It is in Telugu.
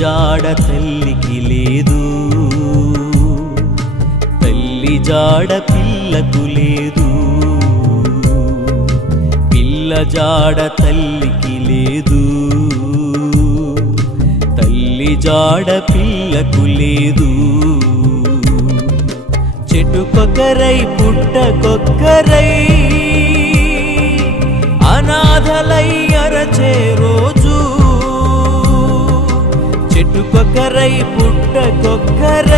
జాడ తల్లికి లేదు. తల్లి జాడ పిల్లకు లేదు. పిల్ల జాడ తల్లికి లేదు. తల్లి జాడ పిల్లకు లేదు. చెట్టుకొక్కరై పుట్టకొక్కరై అనాథలై అరచే రోజు చెట్టుకొక్కరై పుట్టకొక్కరై